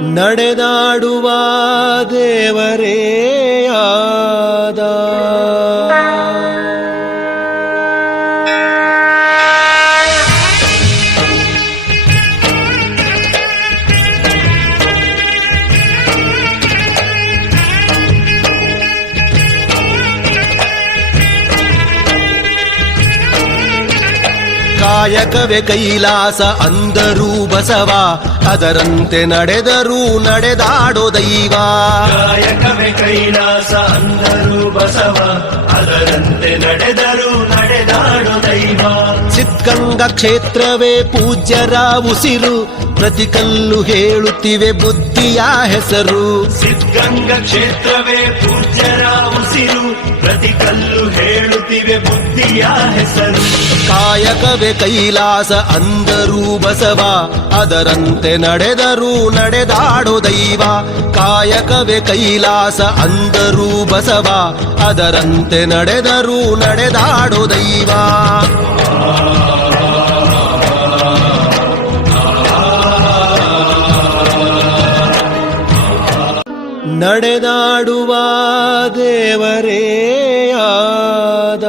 ನಡೆದಾಡುವ ದೇವರೇ ಆದ. ಕಾಯಕವೇ ಕೈಲಾಸ ಅಂದರೂ ಬಸವ, ಅದರಂತೆ ನಡೆದರೂ ನಡೆದಾಡೋ ದೈವ. ಕಾಯಕವೇ ಕೈಲಾಸ ಅಂದರೂ ಬಸವ, ಅದರಂತೆ ನಡೆದರೂ ನಡೆದಾಡೋ ದೈವ. ಸಿದ್ಧಗಂಗಾ ಕ್ಷೇತ್ರವೇ ಪೂಜ್ಯರ ಉಸಿರು, ಪ್ರತಿ ಕಲ್ಲು ಹೇಳುತ್ತಿವೆ ಬುದ್ಧಿಯ ಹೆಸರು. ಸಿದ್ಧಗಂಗಾ ಕ್ಷೇತ್ರವೇ ಪೂಜ್ಯರ ಉಸಿರು, ಪ್ರತಿ ಕಲ್ಲು ಹೇಳುತ್ತಿವೆ ಬುದ್ಧಿಯ ಹೆಸರು. ಕಾಯಕವೇ ಕೈಲಾಸ ಅಂದರೂ ಬಸವ, ಅದರಂತೆ ನಡೆದರೂ ನಡೆದಾಡೋ ದೈವ. ಕಾಯಕವೇ ಕೈಲಾಸ ಅಂದರೂ ಬಸವ, ಅದರಂತೆ ನಡೆದರೂ ನಡೆದಾಡೋ ದೈವ. ನಡೆದಾಡುವ ದೇವರೇ ಆದ.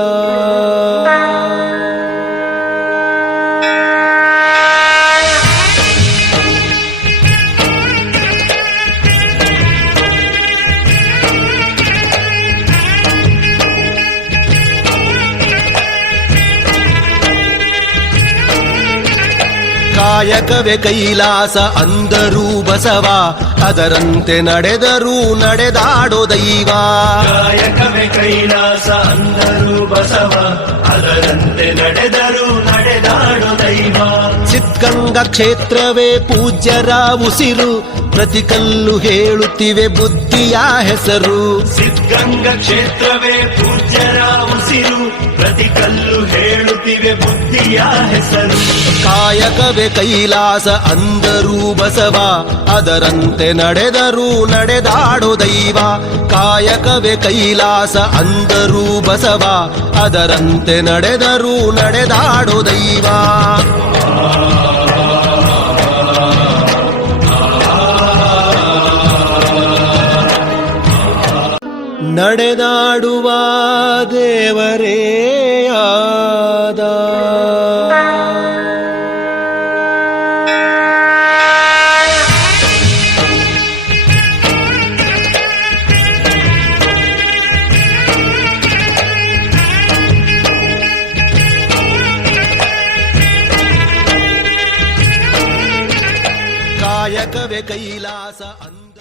ಕಾಯಕವೇ ಕೈಲಾಸ ಅಂದರೂ ಬಸವ, ಅದರಂತೆ ನಡೆದರೂ ನಡೆದಾಡೋ ದೈವ. ಕಾಯಕವೇ ಕೈಲಾಸ ಅಂದರೂ ಬಸವ, ಅದರಂತೆ ನಡೆದರೂ ನಡೆದಾಡೋ ದೈವ. ಸಿದ್ಧಗಂಗಾ ಕ್ಷೇತ್ರವೇ ಪೂಜ್ಯರ ಉಸಿರು, ಪ್ರತಿ ಕಲ್ಲು ಹೇಳುತ್ತಿವೆ ಬುದ್ಧಿಯ ಹೆಸರು. ಸಿದ್ಧಗಂಗಾ ಕ್ಷೇತ್ರವೇ ಪೂಜ್ಯರ ಉಸಿರು, ಪ್ರತಿ ಕಲ್ಲು ಹೇಳುತ್ತಿವೆ ಬುದ್ಧಿಯ ಹೆಸರು. ಕಾಯಕವೇ ಕೈಲಾಸ ಅಂದರೂ ಬಸವ, ಅದರಂತೆ ನಡೆದರೂ ನಡೆದಾಡೋ ದೈವ. ಕಾಯಕವೇ ಕೈಲಾಸ ಅಂದರೂ ಬಸವ, ಅದರಂತೆ ನಡೆದರೂ ನಡೆದಾಡೋ ದೈವ. ನಡೆದಾಡುವ ದೇವರೇ ಆದ. ಕಾಯಕವೇ ಕೈಲಾಸ ಅಂದ